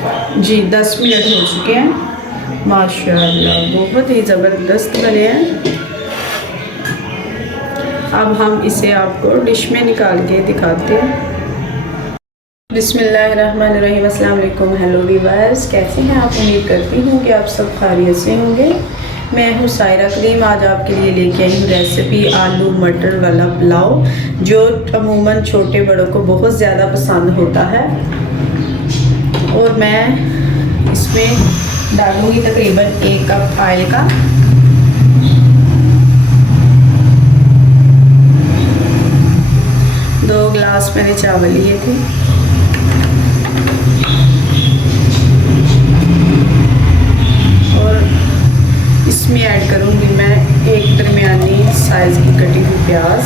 जी 10 minute हो चुके हैं। माशाल्लाह बहुत ही ज़बरदस्त बने हैं। अब हम इसे आपको डिश में निकाल के दिखाते हैं। बिस्मिल्लाहिर्रहमानिर्रहीम, अस्सलाम वालेकुम। हेलो वीवर्स, कैसे हैं आप? उम्मीद करती हूँ कि आप सब खैरियत से होंगे। मैं हूँ सायरा करीम। आज आपके लिए लेके आई हूँ रेसिपी आलू मटर वाला पुलाव, जो अमूमन छोटे बड़ों को बहुत ज़्यादा पसंद होता है। और मैं इसमें डालूँगी तकरीबन 1 कप ऑयल का। दो गिलास मैंने चावल लिए थे। और इसमें ऐड करूँगी मैं एक दरमियानी साइज़ की कटी हुई प्याज।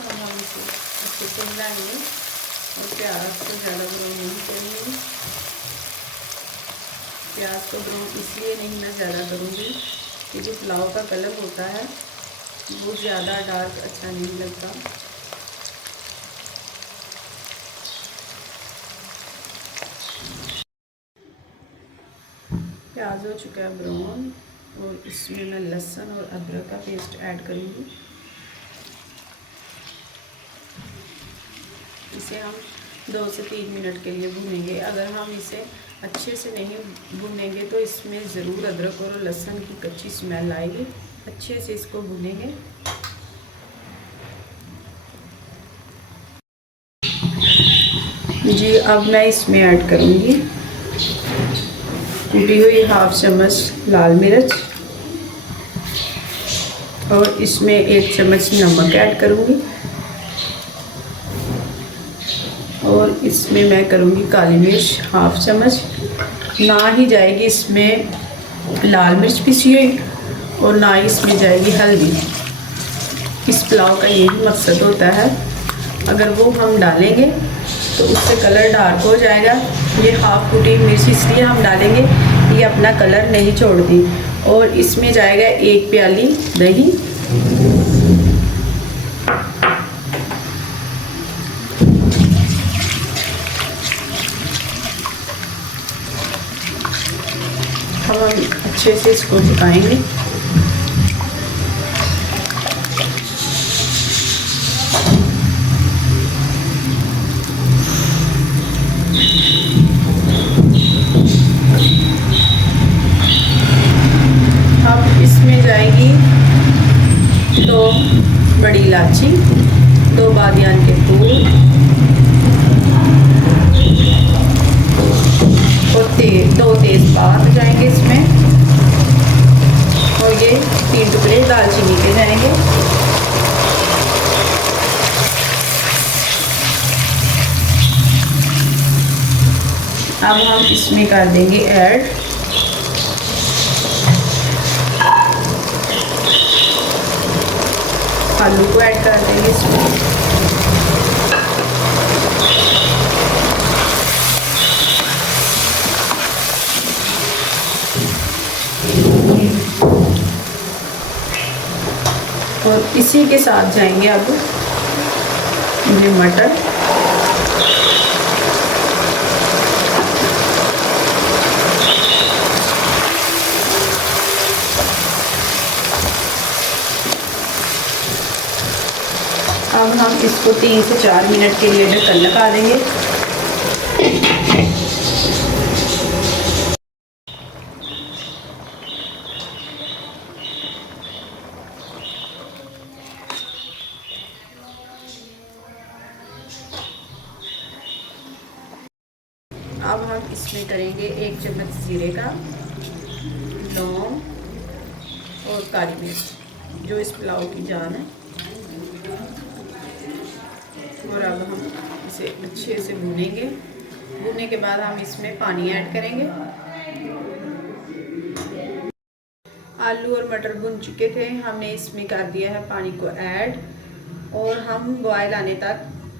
हम इसे अच्छे से मिलाएंगे और प्याज को ज़्यादा ब्राउन नहीं करेंगे। प्याज को ब्राउन इसलिए नहीं मैं ज़्यादा करूँगी कि जो पुलाव का कलर होता है वो ज़्यादा डार्क अच्छा नहीं लगता। प्याज हो चुका है ब्राउन और इसमें मैं लहसुन और अदरक का पेस्ट ऐड करूँगी। इसे हम 2 से 3 मिनट के लिए भूनेंगे। अगर हम इसे अच्छे से नहीं भूनेंगे तो इसमें ज़रूर अदरक और लहसुन की कच्ची स्मेल आएगी। अच्छे से इसको भूनेंगे। जी अब मैं इसमें ऐड करूँगी कुटी हुई 1/2 चम्मच लाल मिर्च और इसमें 1 चम्मच नमक ऐड करूँगी। और इसमें मैं करूँगी काली मिर्च 1/2 चम्मच। ना ही जाएगी इसमें लाल मिर्च पिसी हुई और ना ही इसमें जाएगी हल्दी। इस पुलाव का यही मकसद होता है। अगर वो हम डालेंगे तो उससे कलर डार्क हो जाएगा। ये हाफ कुटी मिर्च इसलिए हम डालेंगे, ये अपना कलर नहीं छोड़ती। और इसमें जाएगा 1 प्याली दही। हम अच्छे से इसको पकाएंगे। अब इसमें जाएगी 2 बड़ी इलायची, 2 बादियान के फूल और 2 तेज़पात जाएंगे इसमें। और ये 3 टुकड़े दालचीनी के जाएंगे। अब हम इसमें कर देंगे ऐड आलू को ऐड कर देंगे इसमें। और इसी के साथ जाएंगे अब ये मटर। अब हम इसको 3 से 4 मिनट के लिए ढक्कन लगा देंगे। अब हम इसमें करेंगे 1 चम्मच जीरे का, लौंग और काली मिर्च, जो इस पुलाव की जान है। और अब हम इसे अच्छे से भूनेंगे। भूनने के बाद हम इसमें पानी ऐड करेंगे। आलू और मटर भुन चुके थे, हमने इसमें कर दिया है पानी को ऐड और हम बॉयल आने तक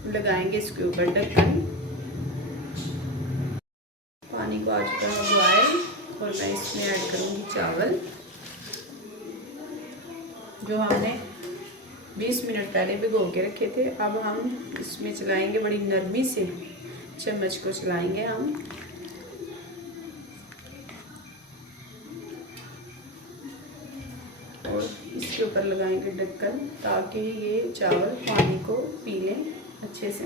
लगाएंगे इसके ऊपर ढक्कन। पानी को आ चुका है बॉयल और मैं इसमें ऐड करूँगी चावल जो हमने 20 मिनट पहले भिगो के रखे थे। अब हम इसमें चलाएंगे, बड़ी नरमी से चम्मच को चलाएंगे हम। और इसके ऊपर लगाएंगे ढक्कन ताकि ये चावल पानी को पी लें अच्छे से।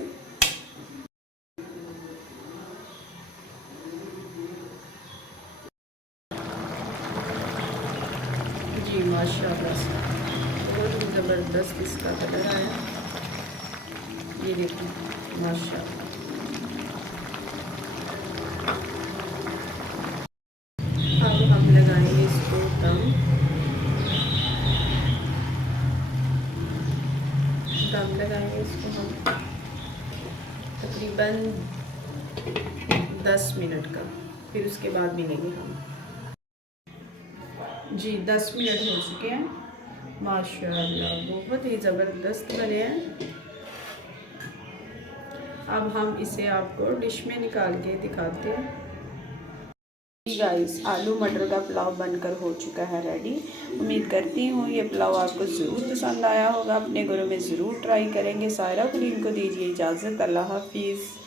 जी माशाल्लाह से बहुत ही ज़बरदस्त इसका कलर आया, ये देखिए माशाल्लाह। अब हम लगाएंगे इसको दम लगाएंगे इसको हम तकरीबन 10 मिनट का, फिर उसके बाद मिलेंगे हम। जी 10 मिनट हो चुके हैं माशाल्लाह, बहुत ही ज़बरदस्त बने हैं। अब हम इसे आपको डिश में निकाल के दिखाते हैं। गाइस, आलू मटर का पुलाव बनकर हो चुका है रेडी। उम्मीद करती हूँ ये पुलाव आपको ज़रूर पसंद आया होगा, अपने घरों में ज़रूर ट्राई करेंगे। सायरा कुलीन को दीजिए इजाज़त, अल्लाह हाफिज़।